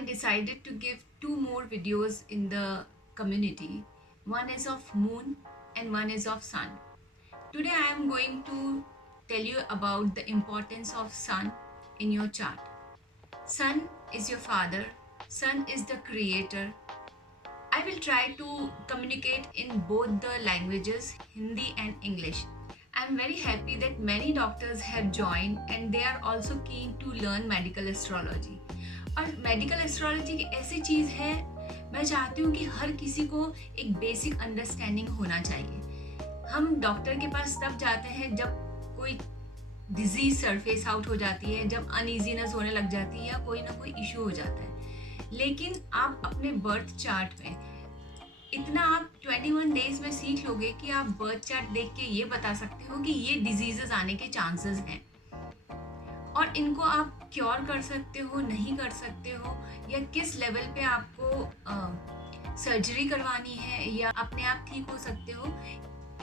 I decided to give two more videos in the community. One is of moon and one is of sun. Today I am going to tell you about the importance of sun in your chart. Sun is your father, sun is the creator. I will try to communicate in both the languages, Hindi and English. I am very happy that many doctors have joined and they are also keen to learn medical astrology. और medical astrology की ऐसी चीज़ है, मैं चाहती हूँ कि हर किसी को एक बेसिक अंडरस्टैंडिंग होना चाहिए। हम डॉक्टर के पास तब जाते हैं जब कोई डिजीज सरफेस आउट हो जाती है, जब अनईजीनेस होने लग जाती है या कोई ना कोई इशू हो जाता है। लेकिन आप अपने बर्थ चार्ट में इतना आप 21 डेज में सीख लोगे कि आप बर्थ चार्ट देख के ये बता सकते हो कि ये डिजीजेस आने के चांसेस हैं और इनको आप क्योर कर सकते हो, नहीं कर सकते हो, या किस लेवल पे आपको सर्जरी करवानी है या अपने आप ठीक हो सकते हो,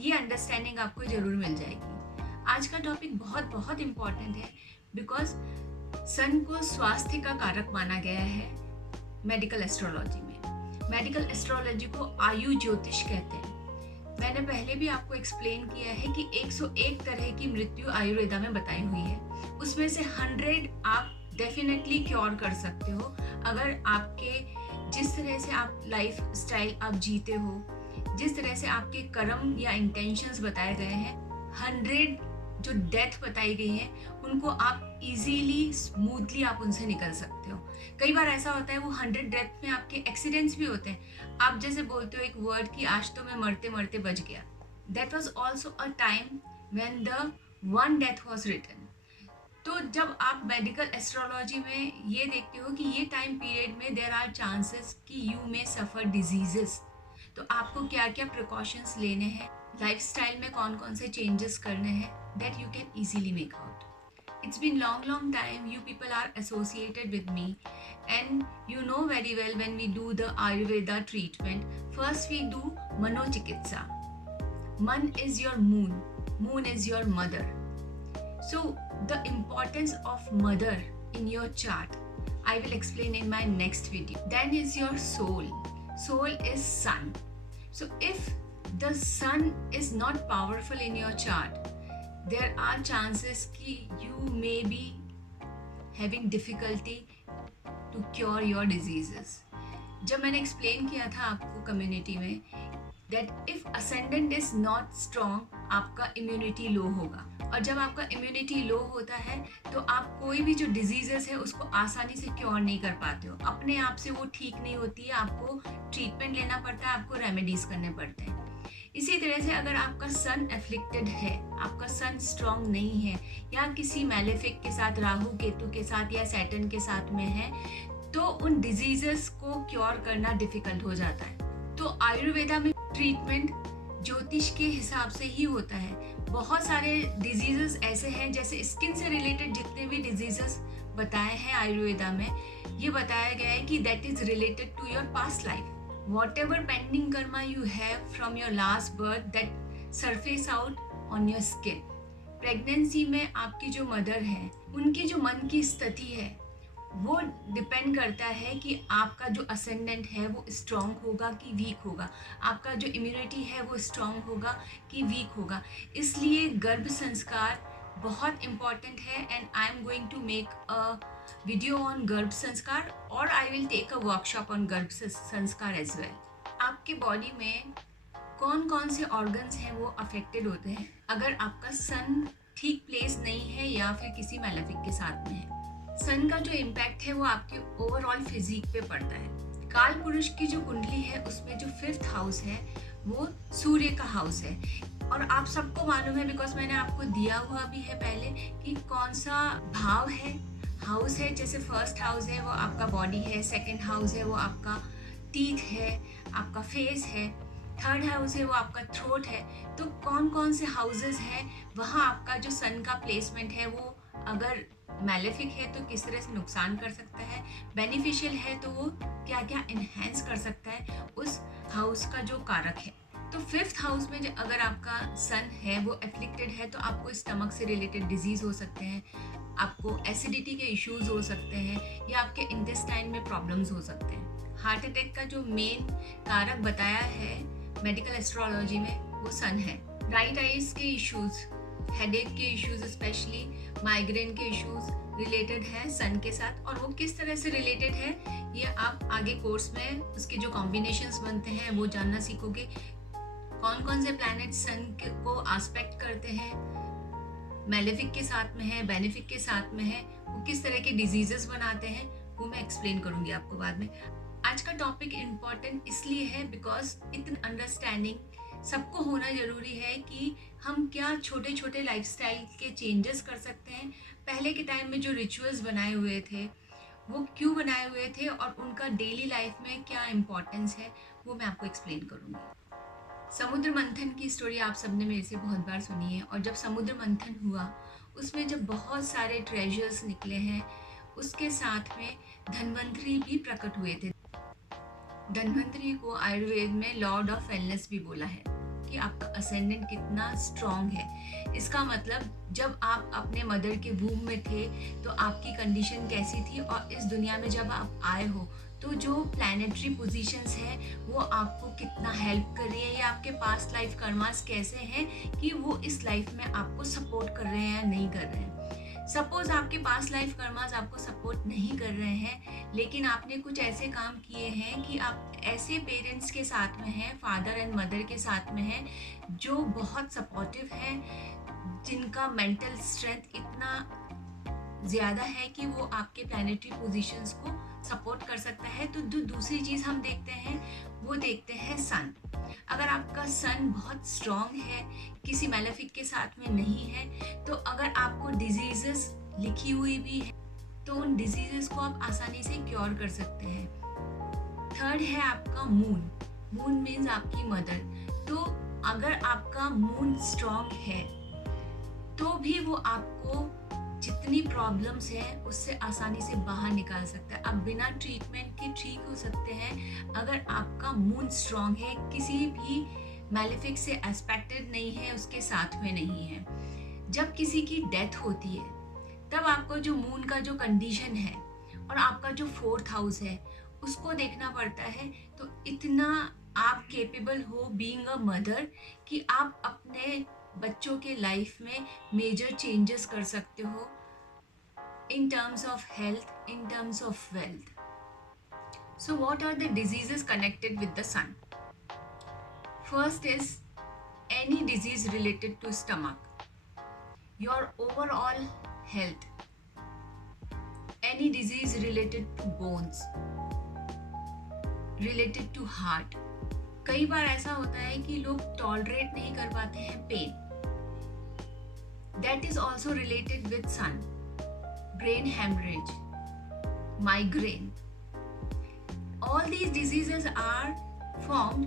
ये अंडरस्टैंडिंग आपको ज़रूर मिल जाएगी। आज का टॉपिक बहुत बहुत इम्पॉर्टेंट है बिकॉज सन को स्वास्थ्य का कारक माना गया है मेडिकल एस्ट्रोलॉजी में। मेडिकल एस्ट्रोलॉजी को आयु ज्योतिष कहते हैं। मैंने पहले भी आपको एक्सप्लेन किया है कि 101 तरह की मृत्यु आयुर्वेदा में बताई हुई है, उसमें से 100 आप डेफिनेटली क्योर कर सकते हो अगर आपके जिस तरह से आप लाइफ स्टाइल आप जीते हो, जिस तरह से आपके कर्म या इंटेंशंस बताए गए हैं। 100 जो डेथ बताई गई है उनको आप इजीली स्मूथली आप उनसे निकल सकते हो। कई बार ऐसा होता है वो 100 डेथ में आपके एक्सीडेंट्स भी होते हैं। आप जैसे बोलते हो एक वर्ड कि आज तो मैं मरते मरते बच गया, that was also a time when the one death was written. तो जब आप मेडिकल एस्ट्रोलॉजी में ये देखते हो कि ये टाइम पीरियड में देर आर चांसेस कि यू मे सफ़र डिजीजेस, तो आपको क्या क्या प्रिकॉशंस लेने हैं, लाइफस्टाइल में कौन कौन से चेंजेस करने हैं, that you can easily make out. It's been long time you people are associated with me and you know very well when we do the Ayurveda treatment, first we do Manochikitsa. Man is your moon, moon is your mother. So the importance of mother in your chart I will explain in my next video. Then is your soul, soul is sun. So if the sun is not powerful in your chart, there are chances कि you may be having difficulty to cure your diseases. जब मैंने explain किया था आपको community में that if ascendant is not strong, आपका immunity low होगा, और जब आपका immunity low होता है तो आप कोई भी जो diseases है उसको आसानी से cure नहीं कर पाते हो, अपने आप से वो ठीक नहीं होती है, आपको treatment लेना पड़ता है, आपको remedies करने पड़ते हैं। इसी तरह से अगर आपका सन एफ्लिक्टेड है, आपका सन स्ट्रॉन्ग नहीं है, या किसी मैलेफिक के साथ, राहु केतु के साथ या सैटर्न के साथ में है, तो उन डिजीजेस को क्योर करना डिफिकल्ट हो जाता है। तो आयुर्वेदा में ट्रीटमेंट ज्योतिष के हिसाब से ही होता है। बहुत सारे डिजीजेस ऐसे हैं, जैसे स्किन से रिलेटेड जितने भी डिजीजेस बताए हैं आयुर्वेदा में, ये बताया गया है कि that is related to your past life. Whatever pending karma you have from your last birth that surface out on your skin. Pregnancy में आपकी जो मदर है उनकी जो मन की स्थिति है वो डिपेंड करता है कि आपका जो असेंडेंट है वो स्ट्रॉन्ग होगा कि वीक होगा, आपका जो इम्यूनिटी है वो स्ट्रॉन्ग होगा कि वीक होगा। इसलिए गर्भ संस्कार बहुत इम्पॉर्टेंट है and I am going to make a video on garbh sanskar और I will take a workshop on garbh sanskar as well. आपके बॉडी में कौन कौन से ऑर्गन्स हैं वो अफेक्टेड होते हैं अगर आपका सन ठीक प्लेस नहीं है या फिर किसी मैलेफिक के साथ में है। सन का जो इम्पैक्ट है वो आपके ओवरऑल फिजिक पे पड़ता है। काल पुरुष की जो कुंडली है उसमें जो 5th हाउस है वो सूर्य का हाउस है, और आप सबको मालूम है बिकॉज मैंने आपको दिया हुआ भी है पहले कि कौन सा भाव है, हाउस है। जैसे 1st हाउस है वो आपका बॉडी है, 2nd हाउस है वो आपका टीथ है, आपका फेस है, 3rd हाउस है वो आपका थ्रोट है। तो कौन कौन से हाउसेस हैं वहाँ आपका जो सन का प्लेसमेंट है वो अगर मैलेफिक है तो किस तरह से नुकसान कर सकता है, बेनिफिशियल है तो वो क्या क्या इन्हेंस कर सकता है उस हाउस का जो कारक है। तो 5th हाउस में अगर आपका सन है वो एफ्लिक्टेड है तो आपको स्टमक से रिलेटेड डिजीज़ हो सकते हैं, आपको एसिडिटी के इश्यूज हो सकते हैं या आपके इंटेस्टाइन में प्रॉब्लम्स हो सकते हैं। हार्ट अटैक का जो मेन कारक बताया है मेडिकल एस्ट्रोलॉजी में वो सन है। राइट आइज के इश्यूज, हेडेक के इश्यूज, स्पेशली माइग्रेन के इश्यूज रिलेटेड है सन के साथ। और वो किस तरह से रिलेटेड है ये आप आगे कोर्स में उसके जो कॉम्बिनेशंस बनते हैं वो जानना सीखोगे। कौन कौन से प्लैनेट सन को एस्पेक्ट करते हैं, मेलेफिक के साथ में है, बेनिफिक के साथ में है, वो किस तरह के डिजीजेस बनाते हैं वो मैं एक्सप्लेन करूंगी आपको बाद में। आज का टॉपिक इम्पॉर्टेंट इसलिए है बिकॉज इतना अंडरस्टैंडिंग सबको होना ज़रूरी है कि हम क्या छोटे छोटे लाइफस्टाइल के चेंजेस कर सकते हैं। पहले के टाइम में जो रिचुअल्स बनाए हुए थे वो क्यों बनाए हुए थे और उनका डेली लाइफ में क्या इम्पोर्टेंस है वो मैं आपको एक्सप्लेन करूँगी। समुद्र मंथन की स्टोरी आप सबने मेरे से बहुत बार सुनी है, और जब समुद्र मंथन हुआ उसमें जब बहुत सारे ट्रेजर्स निकले हैं उसके साथ में धन्वंतरी भी प्रकट हुए थे। धन्वंतरी को आयुर्वेद में लॉर्ड ऑफ वेलनेस भी बोला है कि आपका असेंडेंट कितना स्ट्रांग है। इसका मतलब जब आप अपने मदर के वूम में थे तो आपकी कंडीशन कैसी थी, और इस दुनिया में जब आप आए हो तो जो प्लैनेटरी पोजीशंस है वो आपको कितना हेल्प कर रही है, या आपके पास्ट लाइफ कर्मास कैसे हैं कि वो इस लाइफ में आपको सपोर्ट कर रहे हैं या नहीं कर रहे हैं। सपोज आपके पास लाइफ कर्मास आपको सपोर्ट नहीं कर रहे हैं, लेकिन आपने कुछ ऐसे काम किए हैं कि आप ऐसे पेरेंट्स के साथ में हैं, फादर एंड मदर के साथ में हैं जो बहुत सपोर्टिव हैं, जिनका मेंटल स्ट्रेंथ इतना ज़्यादा है कि वो आपके प्लैनेटरी पोजीशंस को सपोर्ट कर सकता है। तो जो दूसरी चीज़ हम देखते हैं वो देखते हैं सन। अगर आपका सन बहुत स्ट्रॉन्ग है, किसी मेलेफिक के साथ में नहीं है, तो अगर आपको डिजीजेस लिखी हुई भी है तो उन डिजीजेस को आप आसानी से क्योर कर सकते हैं। थर्ड है आपका मून। मून मीन्स आपकी मदर। तो अगर आपका मून स्ट्रॉन्ग है तो भी वो आपको जितनी प्रॉब्लम्स हैं उससे आसानी से बाहर निकाल सकता है। आप बिना ट्रीटमेंट के ठीक हो सकते हैं अगर आपका मून स्ट्रॉन्ग है, किसी भी मैलेफिक से एस्पेक्टेड नहीं है, उसके साथ में नहीं है। जब किसी की डेथ होती है तब आपको जो मून का जो कंडीशन है और आपका जो 4th हाउस है उसको देखना पड़ता है। तो इतना आप केपेबल हो बीइंग अ मदर कि आप अपने बच्चों के लाइफ में मेजर चेंजेस कर सकते हो in terms of health, in terms of wealth. So what are the diseases connected with the sun? First is any disease related to stomach, your overall health, any disease related to bones, related to heart. कई बार ऐसा होता है कि लोग tolerate नहीं कर पाते हैं pen, that is also related with sun. Brain hemorrhage, migraine, all these diseases are formed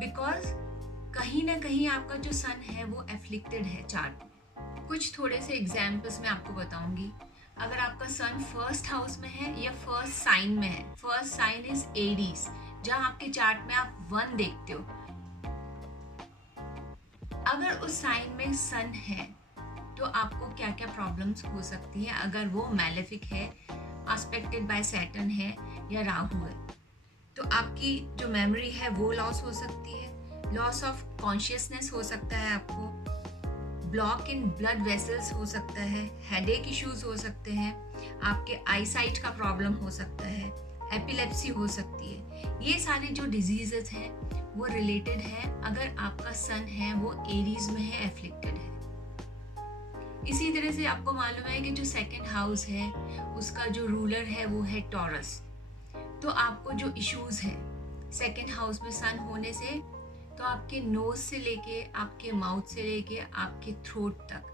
because कहीं ना कहीं आपका जो सन है वो एफ्लिक्टेड है चार्ट में। कुछ थोड़े से एग्जाम्पल्स मैं आपको बताऊंगी। अगर आपका सन फर्स्ट हाउस में है या फर्स्ट साइन में है, फर्स्ट साइन इज एरीज, जहां आपके चार्ट में आप 1 देखते हो, अगर उस साइन में सन है तो आपको क्या क्या प्रॉब्लम्स हो सकती है। अगर वो मैलेफिक है, एस्पेक्टेड बाय सैटर्न है या राहु है, तो आपकी जो मेमोरी है वो लॉस हो सकती है, लॉस ऑफ कॉन्शियसनेस हो सकता है, आपको ब्लॉक इन ब्लड वेसल्स हो सकता है, हेडेक इश्यूज हो सकते हैं, आपके आई साइट का प्रॉब्लम हो सकता है, एपिलेप्सी हो सकती है। ये सारे जो डिजीजेस हैं वो रिलेटेड है अगर आपका सन है वो एरीज में है, एफ्लिक्टेड है। इसी तरह से आपको मालूम है कि जो 2nd हाउस है उसका जो रूलर है वो है टॉरस। तो आपको जो इश्यूज है 2nd हाउस में सन होने से, तो आपके नोज से लेके आपके माउथ से लेके आपके थ्रोट तक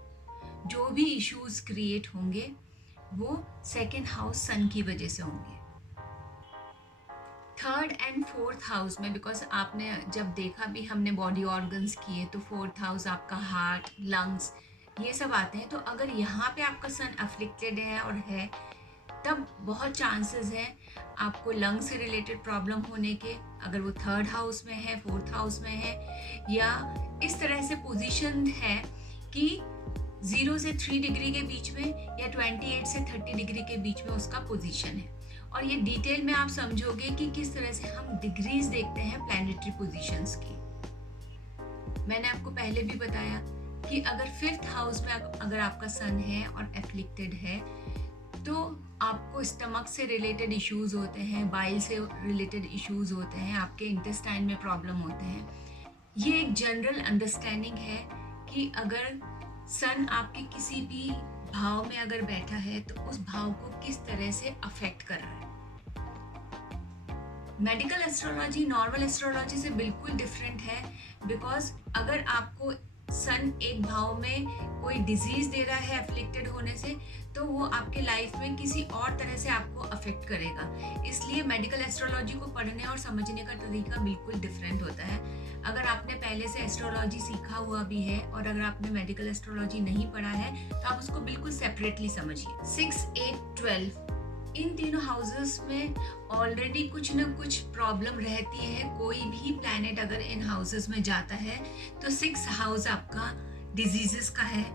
जो भी इश्यूज क्रिएट होंगे वो 2nd हाउस सन की वजह से होंगे। 3rd एंड 4th हाउस में, बिकॉज आपने जब देखा भी हमने बॉडी ऑर्गन्स किए, तो 4th हाउस आपका हार्ट, लंग्स, ये सब आते हैं। तो अगर यहाँ पे आपका सन अफ्लिक्टेड है और है, तब बहुत चांसेस हैं आपको लंग से रिलेटेड प्रॉब्लम होने के, अगर वो 3rd हाउस में है, 4th हाउस में है, या इस तरह से पोजीशन है कि 0 से 3 डिग्री के बीच में या 28 से 30 डिग्री के बीच में उसका पोजीशन है। और ये डिटेल में आप समझोगे कि किस तरह से हम डिग्रीज देखते हैं प्लैनेटरी पोजीशंस की। मैंने आपको पहले भी बताया कि अगर 5th हाउस में अगर आपका सन है और एफ्लिक्टेड है तो आपको स्टमक से रिलेटेड इश्यूज होते हैं, बाइल से रिलेटेड इश्यूज होते हैं, आपके इंटेस्टाइन में प्रॉब्लम होते हैं। ये एक जनरल अंडरस्टैंडिंग है कि अगर सन आपके किसी भी भाव में अगर बैठा है तो उस भाव को किस तरह से अफेक्ट कर रहा है। मेडिकल एस्ट्रोलॉजी नॉर्मल एस्ट्रोलॉजी से बिल्कुल डिफरेंट है, बिकॉज अगर आपको सन एक भाव में कोई डिजीज दे रहा है एफ्लिक्टेड होने से, तो वो आपके लाइफ में किसी और तरह से आपको अफेक्ट करेगा। इसलिए मेडिकल एस्ट्रोलॉजी को पढ़ने और समझने का तरीका बिल्कुल डिफरेंट होता है। अगर आपने पहले से एस्ट्रोलॉजी सीखा हुआ भी है और अगर आपने मेडिकल एस्ट्रोलॉजी नहीं पढ़ा है तो आप उसको बिल्कुल सेपरेटली समझिए। 6, 8, 12 इन तीनों हाउसेस में ऑलरेडी कुछ ना कुछ प्रॉब्लम रहती है। कोई भी प्लैनेट अगर इन हाउसेस में जाता है तो 6th हाउस आपका डिजीजेस का है,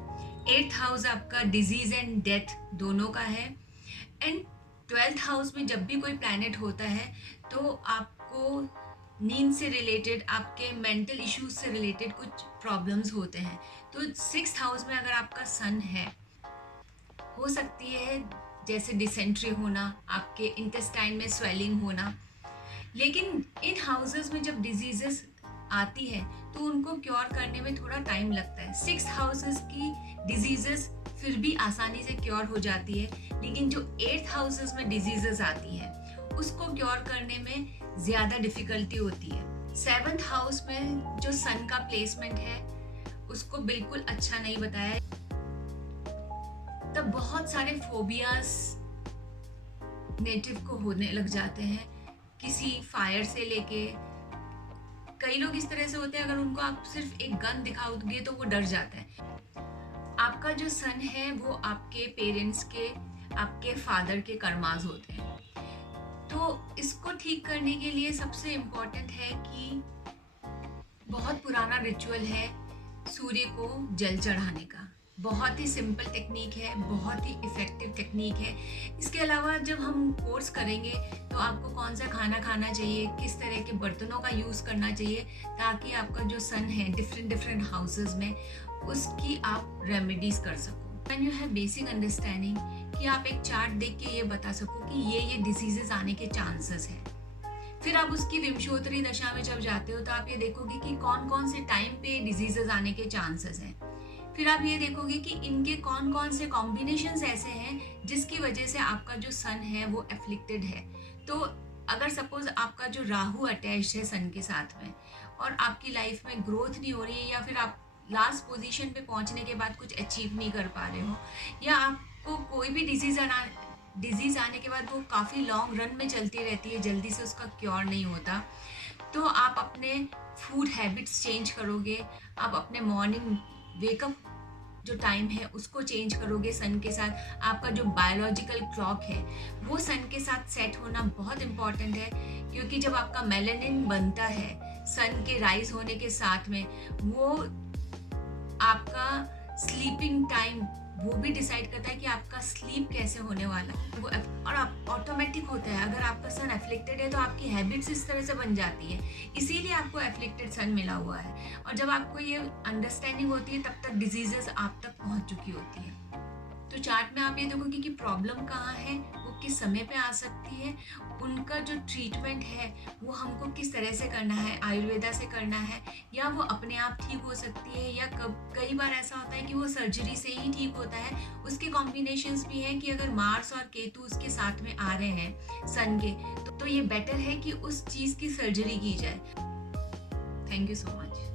8th हाउस आपका डिजीज एंड डेथ दोनों का है, एंड 12th हाउस में जब भी कोई प्लैनेट होता है तो आपको नींद से रिलेटेड, आपके मेंटल इश्यूज से रिलेटेड कुछ प्रॉब्लम्स होते हैं। तो 6th हाउस में अगर आपका सन है, हो सकती है जैसे डिसेंट्री होना, आपके इंटेस्टाइन में स्वेलिंग होना। लेकिन इन हाउसेस में जब डिजीजेस आती है तो उनको क्योर करने में थोड़ा टाइम लगता है। 6th हाउसेस की डिजीजेस फिर भी आसानी से क्योर हो जाती है, लेकिन जो 8th हाउसेस में डिजीजेस आती है उसको क्योर करने में ज़्यादा डिफिकल्टी होती है। 7th हाउस में जो सन का प्लेसमेंट है उसको बिल्कुल अच्छा नहीं बताया, तब बहुत सारे फोबियाज नेटिव को होने लग जाते हैं, किसी फायर से लेके। कई लोग इस तरह से होते हैं, अगर उनको आप सिर्फ एक गन दिखाओगे तो वो डर जाता है। आपका जो सन है वो आपके पेरेंट्स के, आपके फादर के कर्माज होते हैं। तो इसको ठीक करने के लिए सबसे इम्पोर्टेंट है कि बहुत पुराना रिचुअल है सूर्य को जल चढ़ाने का। बहुत ही सिंपल टेक्निक है, बहुत ही इफ़ेक्टिव टेक्निक है। इसके अलावा जब हम कोर्स करेंगे तो आपको कौन सा खाना खाना चाहिए, किस तरह के बर्तनों का यूज़ करना चाहिए, ताकि आपका जो सन है डिफरेंट हाउसेस में उसकी आप रेमेडीज कर सको। When you have basic understanding कि आप एक चार्ट देख के ये बता सको कि ये डिजीजेस आने के चांसेस हैं। फिर आप उसकी विंशोत्तरी दशा में जब जाते हो तो आप ये देखोगे कि कौन कौन से टाइम पे डिजीजेस आने के चांसेस हैं। फिर आप ये देखोगे कि इनके कौन कौन से कॉम्बिनेशंस ऐसे हैं जिसकी वजह से आपका जो सन है वो एफ्लिक्टेड है। तो अगर सपोज आपका जो राहु अटैच है सन के साथ में और आपकी लाइफ में ग्रोथ नहीं हो रही है, या फिर आप लास्ट पोजीशन पे पहुंचने के बाद कुछ अचीव नहीं कर पा रहे हो, या आपको कोई भी डिजीज़ आने के बाद वो काफ़ी लॉन्ग रन में चलती रहती है, जल्दी से उसका क्योर नहीं होता, तो आप अपने फूड हैबिट्स चेंज करोगे, आप अपने मॉर्निंग वेकअप जो टाइम है उसको चेंज करोगे सन के साथ। आपका जो बायोलॉजिकल क्लॉक है वो सन के साथ सेट होना बहुत इम्पॉर्टेंट है, क्योंकि जब आपका मेलानिन बनता है सन के राइज होने के साथ में, वो आपका स्लीपिंग टाइम वो भी डिसाइड करता है कि आपका स्लीप कैसे होने वाला है। वो और आप ऑटोमेटिक होता है। अगर आपका सन एफ्लिक्टेड है तो आपकी हैबिट्स इस तरह से बन जाती है, इसीलिए आपको एफ्लिक्टेड सन मिला हुआ है। और जब आपको ये अंडरस्टैंडिंग होती है तब तक डिजीजेस आप तक पहुंच चुकी होती है। तो चार्ट में आप ये देखोगे कि प्रॉब्लम कहाँ है, वो किस समय पे आ सकती है, उनका जो ट्रीटमेंट है वो हमको किस तरह से करना है, आयुर्वेदा से करना है या वो अपने आप ठीक हो सकती है, या कई बार ऐसा होता है कि वो सर्जरी से ही ठीक होता है। उसके कॉम्बिनेशंस भी हैं कि अगर मार्स और केतु उसके साथ में आ रहे हैं सन के, तो ये बेटर है कि उस चीज़ की सर्जरी की जाए। Thank you so much.